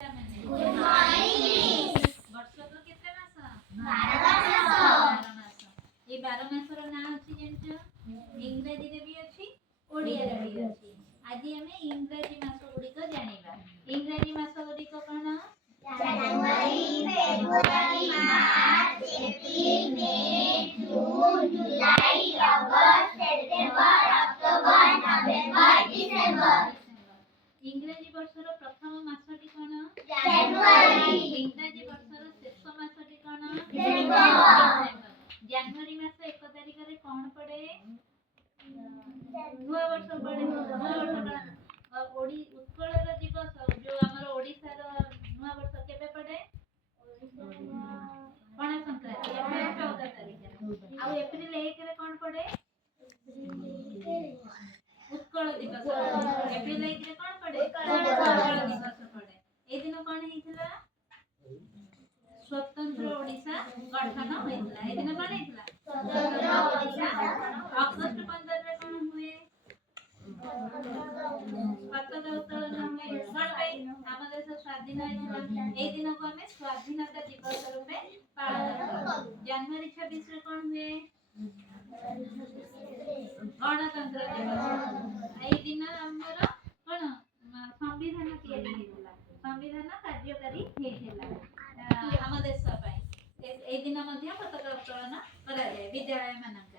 good morning वर्ष तो केते मास 12 मास ये 12 मास रो ना अछि जेंचो इंग्रजी रे भी अछि ओडिया रे भी अछि आज हमें इंग्रजी मास गुडी को जानिबा इंग्रजी मास गुडी को कोन जनवरी फेब्रुआरी मार्च अप्रैल मई जून जुलाई अगस्त सेप्टेम्बर अक्टोबर नवंबर डिसेंबर इंग्रजी वर्षर प्रथम मासटी कोन जनवरी इंग्रजी वर्षर शेष मासटी कोन डिसेंबर जनवरी मास 1 तारिख रे कोन पड़े नुआ वर्ष पड़े नुआ वर्ष ओडी उत्कल रो दिवस जो हमर ओडिसा रो नुआ वर्ष केबे पड़े पणा संक्रांति अप्रैल 14 तारिख आ अप्रैल 1 रे कोन पड़े उत्कल दिवस अप्रैल 1 रे कोन पड़े उत्कल दिवस पड़े ए दिन कोन हेइतला स्वतंत्र ओडिसा गठन होइतला ए दिन कोन हेइतला स्वतंत्र ओडिसा अगस्त 15 रे कोन हुए स्वतंत्र उत्तोलन हुए कोन पे हम देश स्वाधीन होइतला ए दिन को हमें स्वाधीनता दिवस रूपे पालन करू जनवरी 26 रे कोन हुए गणतंत्र दिवस ए दिन हमर कोन संविधान तैयारी हेतला संविधान कार्यकारी हेतला हम देश पई ए दिन मध्य पताका उत्तोलन करा जाय विद्यालय मानक